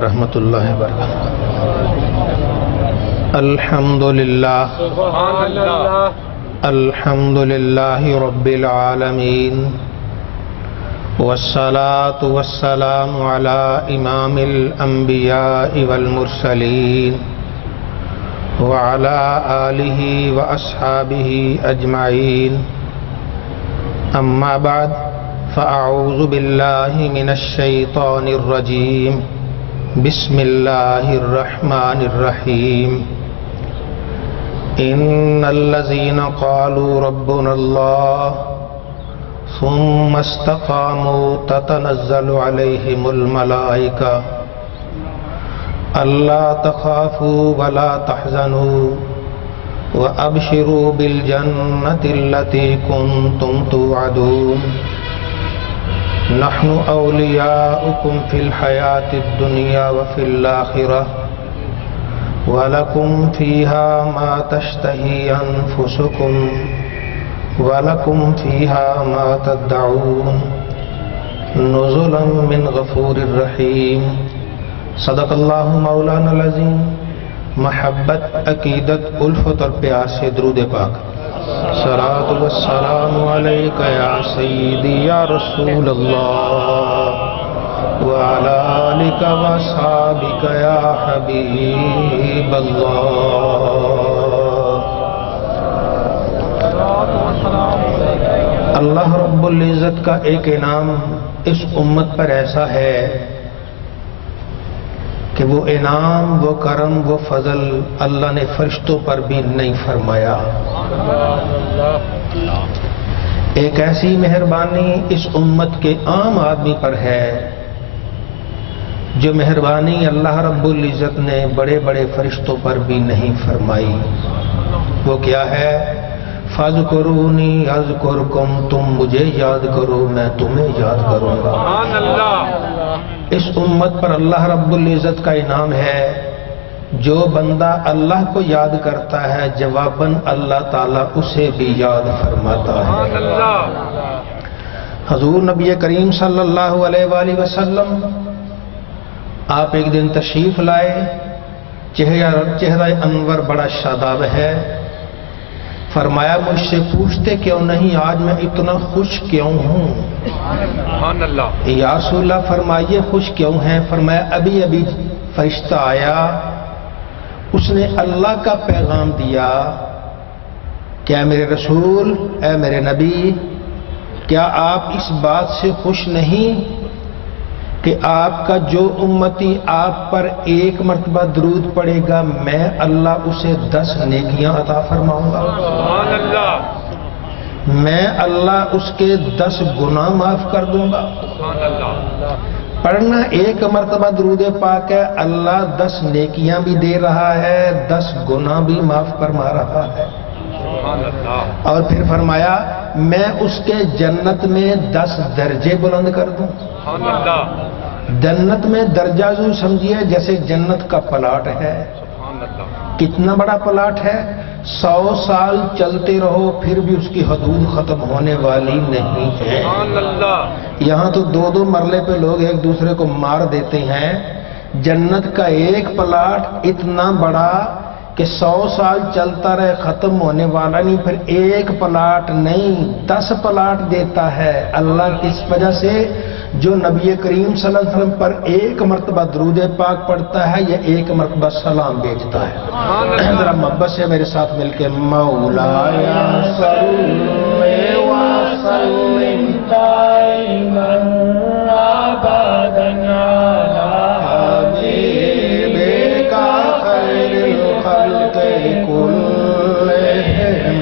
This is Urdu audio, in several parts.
ورحمۃ اللہ وبرکاتہ۔ الحمدللہ الحمدللہ رب العالمین، والصلاة والسلام علی امام الانبیاء والمرسلین وعلی آلہ واصحابہ اجمعین، اما بعد فاعوذ باللہ من الشیطان الرجیم، بسم اللہ الرحمن الرحیم۔ ان الذین قالوا ربنا اللہ ثم استقاموا تتنزل علیہم الملائکہ الا تخافوا ولا تحزنوا وابشروا بالجنة التي كنتم توعدون، نحن اولیاؤکم فی الحیاة الدنیا وفی الآخرہ وَلَكُمْ فِيهَا مَا تَشْتَهِي أَنفُسُكُمْ وَلَكُمْ فِيهَا مَا تَدَّعُونَ نُزُلًا مِّن غَفُورٍ رَّحِيمٍ۔ صدق اللہ مولانا العظیم۔ محبت، عقیدت، الفت اور پیار سے درود پاک۔ صلاۃ والسلام علیک یا سیدی یا رسول اللہ وعلی آلک واصحابک یا حبیب اللہ۔ اللہ رب العزت کا ایک انعام اس امت پر ایسا ہے کہ وہ انعام، وہ کرم، وہ فضل اللہ نے فرشتوں پر بھی نہیں فرمایا۔ ایک ایسی مہربانی اس امت کے عام آدمی پر ہے جو مہربانی اللہ رب العزت نے بڑے بڑے فرشتوں پر بھی نہیں فرمائی۔ وہ کیا ہے؟ فَاذْكُرُونِي أَذْكُرْكُمْ، تم مجھے یاد کرو میں تمہیں یاد کروں گا۔ اس امت پر اللہ رب العزت کا انعام ہے، جو بندہ اللہ کو یاد کرتا ہے جواباً اللہ تعالیٰ اسے بھی یاد فرماتا ہے۔ حضور نبی کریم صلی اللہ علیہ وآلہ وسلم آپ ایک دن تشریف لائے، چہرہ انور بڑا شاداب ہے۔ فرمایا مجھ سے پوچھتے کیوں نہیں آج میں اتنا خوش کیوں ہوں؟ یا رسول اللہ فرمائیے خوش کیوں ہیں؟ فرمایا ابھی ابھی فرشتہ آیا، اس نے اللہ کا پیغام دیا کہ اے میرے رسول، اے میرے نبی، کیا آپ اس بات سے خوش نہیں کہ آپ کا جو امتی آپ پر ایک مرتبہ درود پڑے گا میں اللہ اسے 10 نیکیاں عطا فرماؤں گا؟ میں اللہ اس کے 10 گناہ معاف کر دوں گا۔ پڑھنا ایک مرتبہ درود پاک ہے، اللہ 10 نیکیاں بھی دے رہا ہے، 10 گناہ بھی معاف فرما رہا ہے۔ اور پھر فرمایا میں اس کے جنت میں 10 درجے بلند کر دوں۔ جنت میں درجہ جو سمجھیے جیسے جنت کا پلاٹ ہے۔ کتنا بڑا پلاٹ ہے؟ 100 سال چلتے رہو پھر بھی اس کی حدود ختم ہونے والی نہیں ہے۔ یہاں تو 2 مرلے پہ لوگ ایک دوسرے کو مار دیتے ہیں، جنت کا ایک پلاٹ اتنا بڑا کہ 100 سال چلتا رہے ختم ہونے والا نہیں، پھر ایک پلاٹ نہیں 10 پلاٹ دیتا ہے اللہ۔ کس وجہ سے؟ جو نبی کریم صلی اللہ علیہ وسلم پر ایک مرتبہ درود پاک پڑھتا ہے یا ایک مرتبہ سلام بھیجتا ہے۔ ذرا محبت سے میرے ساتھ مل کے مولایا صلی وسلم دائما ابدا علی حبیبک خیر الخلق کلہم،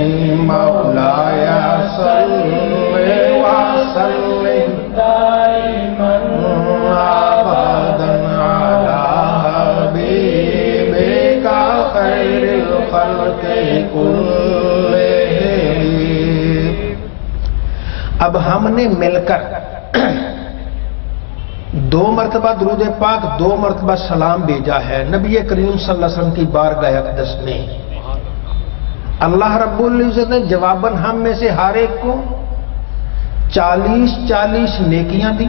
مولایا صلی وسلم دائما ابدا علی حبیبک خیر الخلق کلہم۔ اب ہم نے مل کر 2 مرتبہ درود پاک 2 مرتبہ سلام بھیجا ہے نبی کریم صلی اللہ علیہ وسلم کی بارگاہ اقدس میں۔ اللہ رب العزت نے جواباً ہم میں سے ہر ایک کو 40 نیکیاں دی۔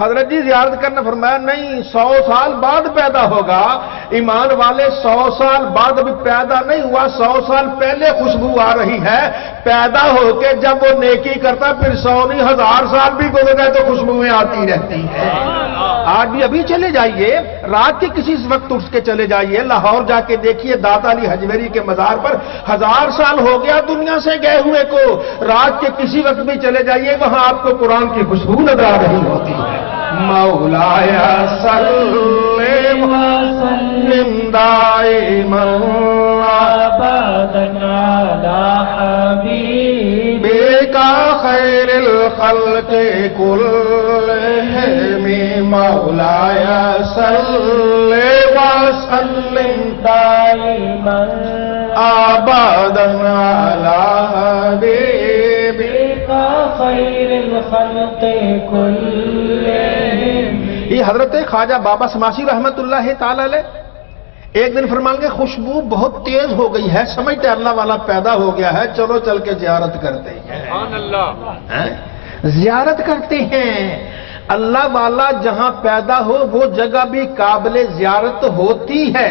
حضرت جی زیارت کرنا، فرمایا نہیں 100 سال بعد پیدا ہوگا. ایمان والے 100 سال بعد ابھی پیدا نہیں ہوا، 100 سال پہلے خوشبو آ رہی ہے. پیدا ہو کے جب وہ نیکی کرتا پھر 100 نہیں 1000 سال بھی گزر گئے تو خوشبوئیں آتی رہتی ہیں. آج بھی ابھی چلے جائیے، رات کے کسی وقت اٹھ کے چلے جائیے، لاہور جا کے دیکھیے داتا علی حجویری کے مزار پر 1000 سال ہو گیا دنیا سے گئے ہوئے کو. رات کے کسی وقت بھی چلے جائیے، وہاں آپ کو قرآن کی خوشبو نظر آ رہی ہوتی ہے. مولاي صل وسلم دائما ابدا على حبيبك خير الخلق كلهم. مولاي صل وسلم دائما ابدا على حبيبك خير الخلق كلهم. یہ حضرت خواجہ بابا سماسی رحمت اللہ تعالی علیہ ایک دن فرمان کے خوشبو بہت تیز ہو گئی ہے، سمجھتے اللہ والا پیدا ہو گیا ہے، چلو چل کے زیارت کرتے ہیں. سبحان اللہ. زیارت کرتے ہیں. اللہ والا جہاں پیدا ہو وہ جگہ بھی قابل زیارت ہوتی ہے.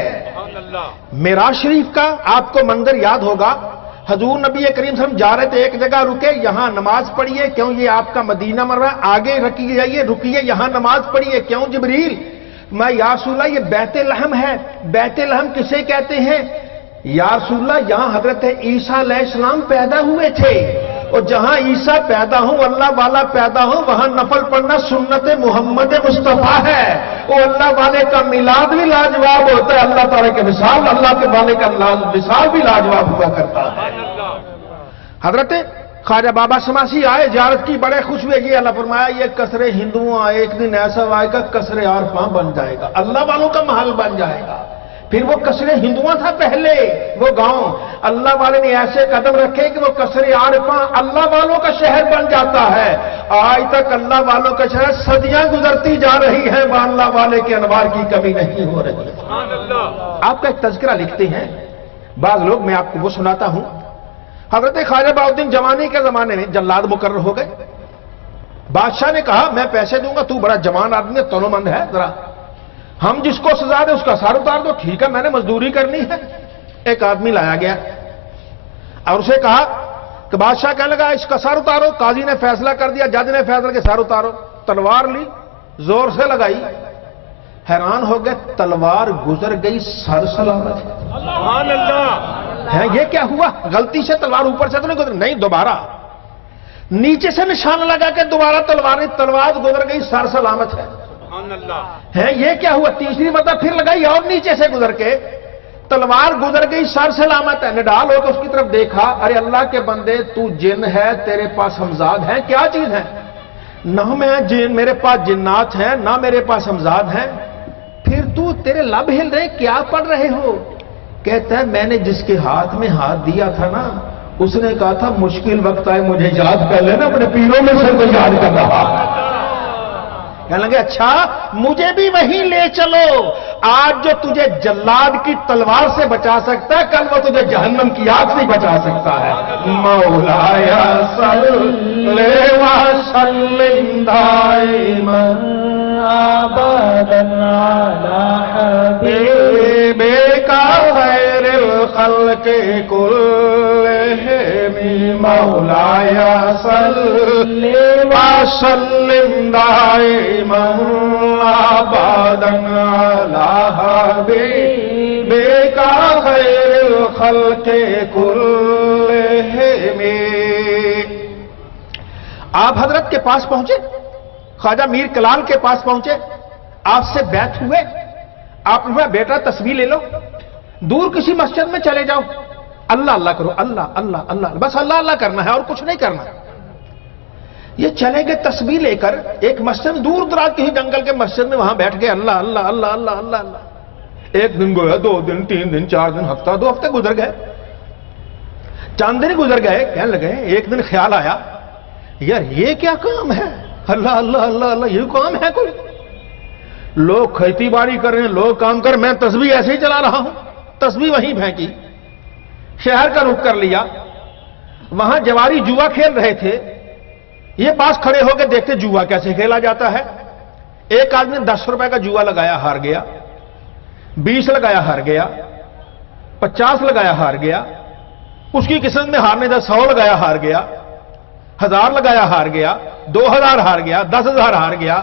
معراج شریف کا آپ کو منظر یاد ہوگا. حضور نبی کریم صلی اللہ علیہ وسلم جا رہے تھے، ایک جگہ رکے، یہااں نماز پڑھیے، کیوں یہ آپ کا مدینہ مرہ، آگے رکیے جائیے، رکیے یہاں نماز پڑھیے، کیوں جبریل؟ میں یا رسول اللہ یہ بیت لحم ہے. بیت لحم کسے کہتے ہیں؟ یا رسول اللہ یہاں حضرت عیسیٰ علیہ السلام پیدا ہوئے تھے، اور جہاں عیسیٰ پیدا ہوں اللہ والا پیدا ہوں وہاں نفل پڑھنا سنت محمد مصطفیٰ ہے. وہ اللہ والے کا میلاد بھی لاجواب ہوتا ہے، اللہ تعالیٰ کے مثال اللہ کے والے کا مثال بھی لاجواب ہوا کرتا ہے. حضرت خواجہ بابا سماسی آئے، زیارت کی، بڑے خوش ہوئے. یہ اللہ فرمایا یہ کثرے ہندوؤں ایک دن ایسا آئے گا کثرے عارفاں بن جائے گا، اللہ والوں کا محل بن جائے گا. پھر وہ کثرے ہندوؤں تھا پہلے وہ گاؤں، اللہ والے نے ایسے قدم رکھے کہ وہ کثرے عارفاں اللہ والوں کا شہر بن جاتا ہے. آج تک اللہ والوں کا شہر صدیاں گزرتی جا رہی ہیں، اللہ والے کے انوار کی کمی نہیں ہو رہی. آپ کا ایک تذکرہ لکھتے ہیں بعض لوگ، میں آپ کو وہ سناتا ہوں. حضرت خواجہ بہاؤالدین جوانی کے زمانے میں جلاد مقرر ہو گئے. بادشاہ نے کہا میں پیسے دوں گا، تو بڑا جوان آدمی ہے، تنو مند ہے، ذرا ہم جس کو سزا دے اس کا سر اتار دو. ٹھیک ہے میں نے مزدوری کرنی ہے. ایک آدمی لایا گیا اور اسے کہا کہ بادشاہ کہنے لگا اس کا سر اتارو. قاضی نے فیصلہ کر دیا، جج نے فیصلہ کہ سر اتارو. تلوار لی، زور سے لگائی، حیران ہو گئے، تلوار گزر گئی، سر سلامت ہے. سبحان اللہ. یہ کیا ہوا؟ غلطی سے تلوار اوپر سے تو نہیں گزر، نہیں دوبارہ نیچے سے نشان لگا کہ دوبارہ تلوار گزر گئی، سر سلامت ہے. ہے یہ کیا ہوا؟ تیسری مرتبہ پھر لگائی اور نیچے سے گزر کے تلوار گزر گئی، سر سلامت ہے. نڈال ہو کے اس کی طرف دیکھا، ارے اللہ کے بندے تو جن ہے، تیرے پاس ہمزاد ہیں؟ کیا چیز ہے؟ نہ میں جن، میرے پاس جنات ہیں، نہ میرے پاس ہمزاد ہیں. پھر تو تیرے لب ہل رہے، کیا پڑھ رہے ہو؟ کہتا ہے میں نے جس کے ہاتھ میں ہاتھ دیا تھا نا اس نے کہا تھا مشکل وقت آئے مجھے یاد کر لینا، اپنے پیروں میں سے کو یاد کر رہا. کہنے لگے اچھا مجھے بھی وہیں لے چلو. آج جو تجھے جلاد کی تلوار سے بچا سکتا ہے کل وہ تجھے جہنم کی آگ سے بچا سکتا ہے. مولاي صل وسلم دائما ابدا على حبيبك خير الخلق كلهم. مولاي صل وسلم دائما ابدا على حبيبك خير الخلق كلهم. آپ حضرت کے پاس پہنچے، خواجہ میر کلال کے پاس پہنچے، آپ سے بیعت ہوئے. آپ نے بیٹا تصویر لے لو، دور کسی مسجد میں چلے جاؤ، اللہ اللہ کرو، اللہ اللہ اللہ، بس اللہ اللہ کرنا ہے اور کچھ نہیں کرنا. یہ چلے گئے تصویر لے کر ایک مسجد، دور دراز کسی جنگل کے مسجد میں، وہاں بیٹھ گئے اللہ اللہ اللہ اللہ اللہ اللہ. ایک دن گویا، 2 دن، 3 دن، 4 دن، ہفتہ، 2 ہفتے گزر گئے، چاند دن گزر گئے. کہنے لگے ایک دن خیال آیا یار یہ کیا کام ہے، اللہ اللہ اللہ اللہ، یہ کام ہے کوئی؟ لوگ کھیتی باڑی کر رہے ہیں، لوگ کام کر، میں تسبیح ایسے ہی چلا رہا ہوں. تسبیح وہیں پھینکی، شہر کا رخ کر لیا. وہاں جواری جوا کھیل رہے تھے، یہ پاس کھڑے ہو کے دیکھتے جوا کیسے کھیلا جاتا ہے. ایک آدمی نے 10 روپے کا جوا لگایا ہار گیا، 20 لگایا ہار گیا، 50 لگایا ہار گیا، اس کی قسمت میں ہارنے تھا 100 لگایا ہار گیا، 1000 لگایا ہار گیا، 2000 ہار گیا، 10,000 ہار گیا،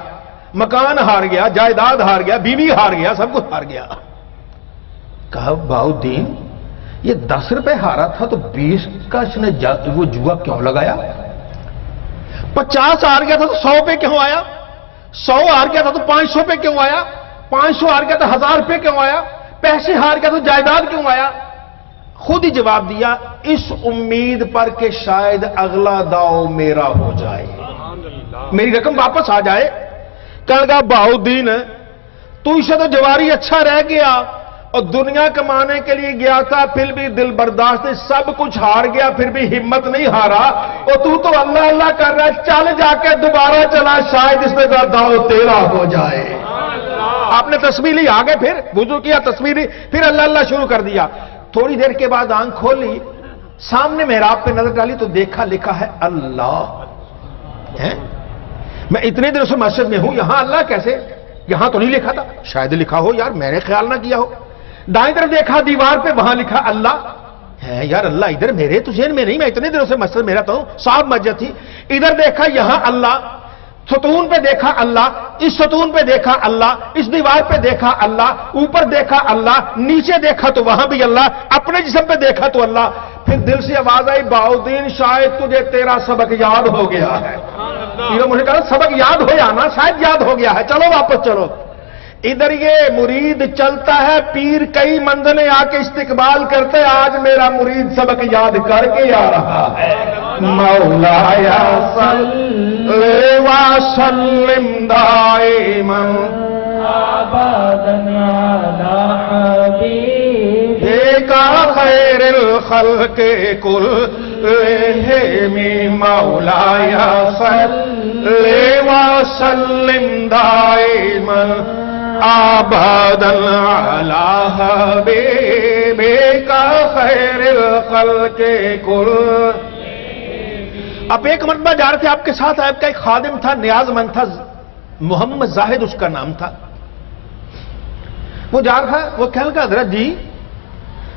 مکان ہار گیا، جائیداد ہار گیا، بیوی ہار گیا، سب کچھ ہار گیا۔ کہا بہاؤدین یہ 10 روپے ہارا تھا تو 20 کا اس نے وہ جوا کیوں لگایا؟ 50 ہار گیا تھا تو 100 پہ کیوں آیا؟ 100 ہار گیا تھا تو 500 پہ کیوں آیا؟ 500 ہار گیا تو 1000 پہ کیوں آیا؟ پیسے ہار گیا تو جائیداد کیوں آیا؟ خود ہی جواب دیا، اس امید پر کہ شاید اگلا داؤ میرا ہو جائے، میری رقم واپس آ جائے۔ کہنے لگا بہاؤدین تو اسے تو جواری اچھا رہ گیا اور دنیا کمانے کے لیے گیا تھا، پھر بھی دل برداشت سب کچھ ہار گیا، پھر بھی ہمت نہیں ہارا، اور تو اللہ اللہ کر رہا ہے، چل جا کے دوبارہ چلا، شاید اس میں داؤ تیرا ہو جائے۔ آپ نے تسبیح لی، آگے پھر وضو کیا، تسبیح لی، پھر اللہ اللہ شروع کر دیا۔ تھوڑی دیر کے بعد آنکھ کھولی، سامنے محراب پہ نظر ڈالی تو دیکھا لکھا ہے اللہ ہے۔ میں اتنے دنوں سے مسجد میں ہوں، یہاں اللہ کیسے؟ یہاں تو نہیں لکھا تھا، شاید لکھا ہو یار، میں نے خیال نہ کیا ہو۔ دائیں طرف دیکھا دیوار پہ، وہاں لکھا اللہ ہے، یار اللہ ادھر میرے تو ذہن میں نہیں، میں اتنے دنوں سے مسجد میں رہتا ہوں، صاحب مسجد تھی، ادھر دیکھا یہاں اللہ، ستون پہ دیکھا اللہ، اس ستون پہ دیکھا اللہ، اس دیوار پہ دیکھا اللہ، اوپر دیکھا اللہ، نیچے دیکھا تو وہاں بھی اللہ، اپنے جسم پہ دیکھا تو اللہ۔ پھر دل سے آواز آئی بہاؤدین شاید تجھے تیرا سبق یاد ہو گیا ہے۔ مجھے کہا سبق یاد ہو جانا، شاید یاد ہو گیا ہے، چلو واپس چلو۔ ادھر یہ مرید چلتا ہے، پیر کئی منزلیں آ کے استقبال کرتے، آج میرا مرید سبق یاد کر کے آ رہا ہے۔ مولایا صلی وسلم دائما ابدا علی حبیبک خیر الخلق کلہم، مولایا صلی وسلم دائما ابدا علی حبیبک خیر الخلق کلہم۔ اب ایک مرتبہ جا رہے تھے، آپ کے ساتھ آپ کا ایک خادم تھا، نیاز مند تھا، محمد زاہد اس کا نام تھا۔ وہ جا رہا، وہ کہنے لگا حضرت جی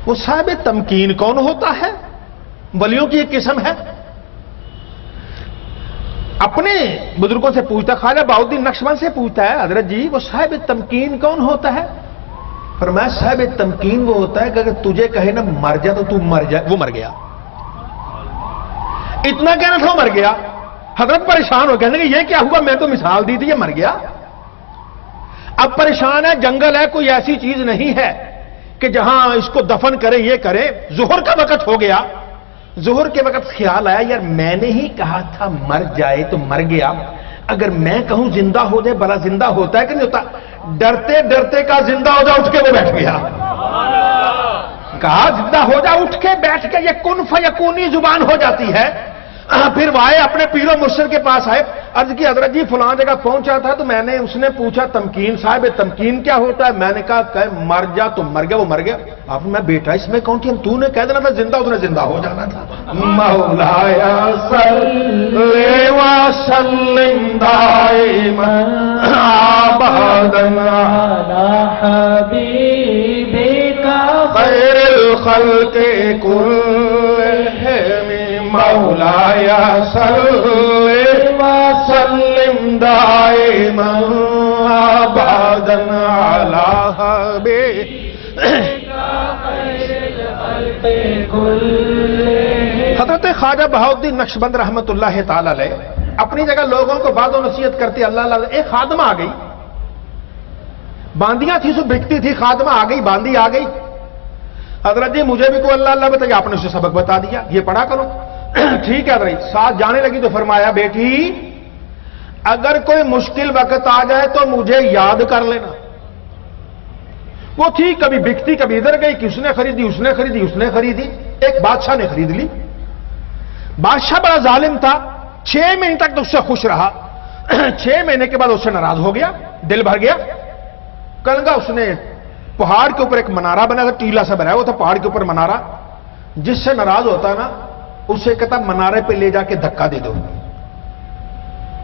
وہ صاحب تمکین کون ہوتا ہے؟ ولیوں کی ایک قسم ہے۔ اپنے بزرگوں سے پوچھتا، خواجہ بہاؤدین نقشبند سے پوچھتا ہے حضرت جی وہ صاحب تمکین کون ہوتا ہے؟ فرمایا صاحب تمکین وہ ہوتا ہے کہ اگر تجھے کہے نا مر جا تو تو مر جائے، وہ مر گیا۔ اتنا کہنا تھا وہ مر گیا۔ حضرت پریشان ہو، کہنے کہ یہ کیا ہوا، میں تو مثال دی تھی یہ مر گیا۔ اب پریشان ہے، جنگل ہے، کوئی ایسی چیز نہیں ہے کہ جہاں اس کو دفن کریں، یہ کریں۔ ظہر کا وقت ہو گیا، ظہر کے وقت خیال آیا یار میں نے ہی کہا تھا مر جائے تو مر گیا، اگر میں کہوں زندہ ہو جائے، بلا زندہ ہوتا ہے کہ نہیں ہوتا؟ ڈرتے ڈرتے کا زندہ ہو جا، اٹھ کے وہ بیٹھ گیا۔ کہا زندہ ہو جا، اٹھ کے بیٹھ کے، یہ کن فیکونی زبان ہو جاتی ہے۔ پھر وہ آئے اپنے پیر و مرشد کے پاس آئے، عرض کی حضرت جی فلاں جگہ پہنچا تھا تو میں نے، اس نے پوچھا تمکین صاحب تمکین کیا ہوتا ہے؟ میں نے کہا کہ مر جا تو مر گیا، وہ مر گیا۔ آپ میں بیٹا اس میں کون تھی؟ تو نے کہہ دینا تھا زندہ، اس نے زندہ ہو جانا تھا۔ مولایا صلی وسلم دائما ابدا علی حبیبک خیر الخلق کلہم، مولایا صلی وسلم دائما ابدا علی حبیبک خیر الخلق کلہم۔ حضرت خواجہ بہاؤدین نقشبند رحمت اللہ تعالی علیہ اپنی جگہ لوگوں کو بعض و نصیحت کرتے اللہ اللہ۔ ایک خادمہ آ گئی، باندیاں تھی سو بکتی تھی، خادمہ آ گئی، باندی آ گئی، حضرت جی مجھے بھی کوئی اللہ اللہ بتایا، آپ نے اسے سبق بتا دیا، یہ پڑھا کرو۔ ٹھیک ہے حضرت، ساتھ جانے لگی تو فرمایا بیٹی اگر کوئی مشکل وقت آ جائے تو مجھے یاد کر لینا۔ وہ تھی کبھی بکتی کبھی ادھر گئی، کس نے خریدی، اس نے خریدی، اس نے خریدی، ایک بادشاہ نے خرید لی۔ بادشاہ بڑا ظالم تھا، 6 مہینے تک تو اس سے خوش رہا، 6 مہینے کے بعد اس سے ناراض ہو گیا، دل بھر گیا۔ کنگا اس نے پہاڑ کے اوپر ایک منارہ بنا تھا، ٹیلا سا بنایا وہ تھا پہاڑ کے اوپر منارہ، جس سے ناراض ہوتا نا اسے کہتا منارے پہ لے جا کے دھکا دے دو،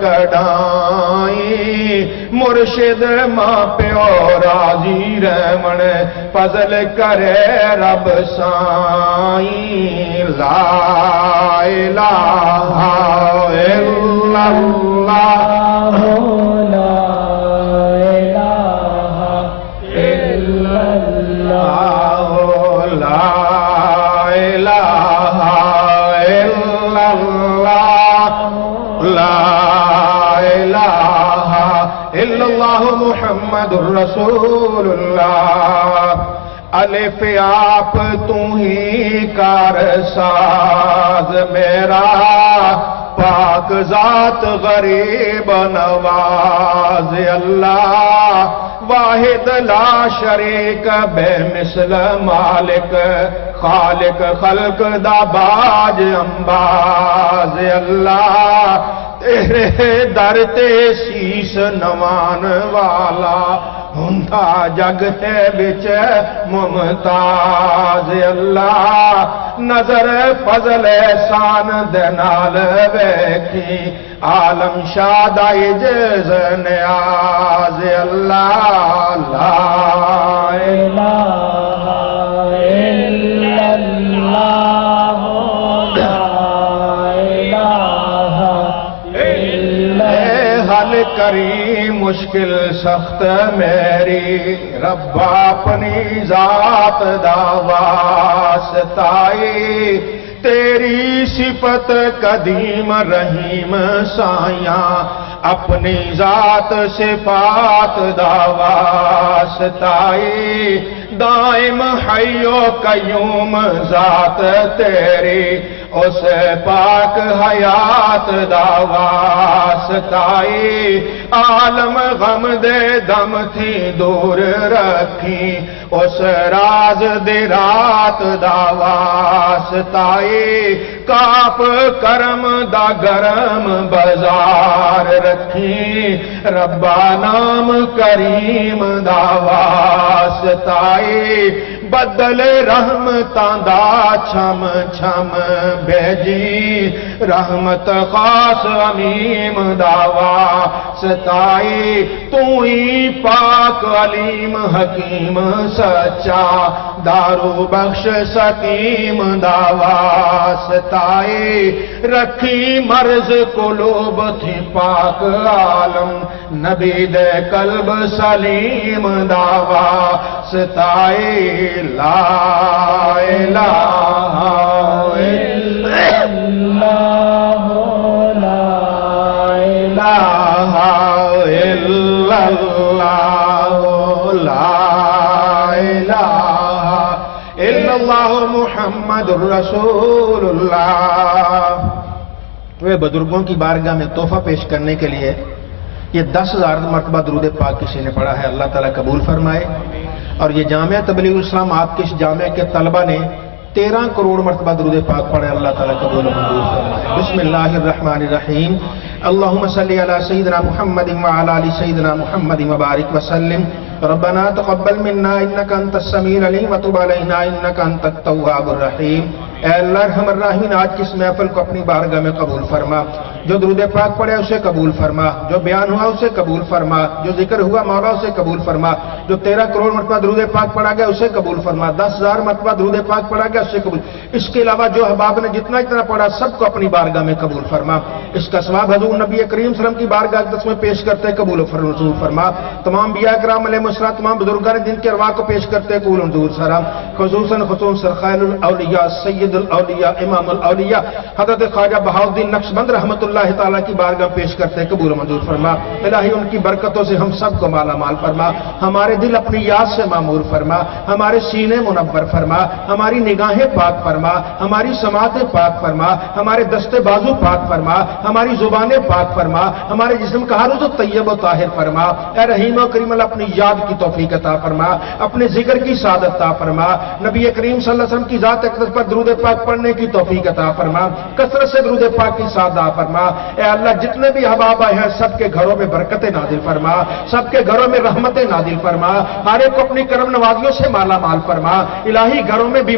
کڈائی مرشد ماں پیو راضی رہمن فضل کرے رب سائیں لا الہ الا اللہ لا الہ الا اللہ لا الہ الا اللہ لا الہ الا اللہ محمد الرسول اللہ الف آپ تو ہی کار ساز میرا پاک ذات غریب نواز اللہ واحد لا شریک بے مثل مالک خالق خلق دا باج انباز اللہ تیرے در تے سیس نوان والا ہندا جگ ہے بچ ممتاز اللہ نظر فضل احسان دے نال ویکھی عالم شادائی جز نیاز اللہ لا الہ الا اللہ لا الہ الا حل کری مشکل سخت میری رب اپنی ذات دا واسطائی تیری صفت قدیم رحیم سائیاں اپنی ذات صفات دا واسطائی دائم حی و قیوم ذات تیری اس پاک حیات دا واسطائی عالم غم دے دم تھی دور رکھی اس راز دی رات دا واسطائی کاپ کرم دا گرم بازار رکھی ربا نام کریم دا واسطائی بدل رحمتاں دا چھم چھم بیجی رحمت خاص امیم دا واسطائی تو ہی پاک علیم حکیم سچا دارو بخش سکیم دا واسطائی رکھی مرض قلوب تھی پاک عالم نبی دے قلب سلیم دا واسطائی لا الہ الا اللہ لا الہ الا اللہ لا الہ الا اللہ محمد الرسول اللہ وہ بزرگوں کی بارگاہ میں تحفہ پیش کرنے کے لیے یہ 10,000 مرتبہ درود پاک کسی نے پڑھا ہے اللہ تعالیٰ قبول فرمائے اور یہ جامعہ تبلیغ الاسلام آپ کے اس جامعہ کے طلبہ نے 13 کروڑ مرتبہ درود پاک پڑھے اللہ تعالیٰ قبول منظور فرمائے بسم اللہ الرحمن الرحیم اللہم صلی علی سیدنا محمد وعلی آل سیدنا محمد وبارک وسلم ربنا تقبل منا انک انت السمیع العلیم وتب علینا انک انت التواب الرحیم اے اللہ ارحم الراحمین آج کی اس محفل کو اپنی بارگاہ میں قبول فرما جو درود پاک پڑھے اسے قبول فرما جو بیان ہوا اسے قبول فرما جو ذکر ہوا مولا اسے قبول فرما جو 13 کروڑ مرتبہ درود پاک پڑھا گیا اسے قبول فرما 10,000 مرتبہ درود پاک پڑھا گیا اسے قبول اس کے علاوہ جو احباب نے جتنا پڑھا سب کو اپنی بارگاہ میں قبول فرما اس کا ثواب حضور نبی کریم صلی اللہ علیہ وسلم کی بارگاہ میں پیش کرتے قبول منظور فرما تمام انبیاء کرام علیہ السلام تمام بزرگان دین کے ارواح کو پیش کرتے قبول منظور فرما خصوصاً سرخائل الاولیاء سید الاولیاء امام الاولیاء حضرت خواجہ بہاؤالدین نقشبند رحمۃ اللہ تعالیٰ کی بارگاہ پیش کرتے قبول منظور فرما الہی ان کی برکتوں سے ہم سب کو مالا مال فرما ہمارے دل اپنی یاد سے معمور فرما ہمارے سینے منور فرما ہماری نگاہیں پاک فرما ہماری سماعتیں پاک فرما ہمارے دستے بازو پاک فرما ہماری زبانیں پاک فرما ہمارے جسم کا ہر عضو طیب و طاہر فرما اے رحیم و کریم اللہ اپنی یاد کی توفیق عطا فرما اپنے ذکر کی سعادت عطا فرما نبی کریم صلی اللہ علیہ وسلم کی ذات اقدس پر درود پاک پڑھنے کی توفیق عطا فرما کثرت سے درود پاک کی سعادت عطا فرما اے اللہ جتنے بھی احباب آئے ہیں سب کے گھروں میں برکتیں نازل فرما سب کے گھروں میں رحمتیں نازل فرما ہر ایک کو اپنی کرم نوازیوں سے مالا مال فرما الہی گھروں میں بھی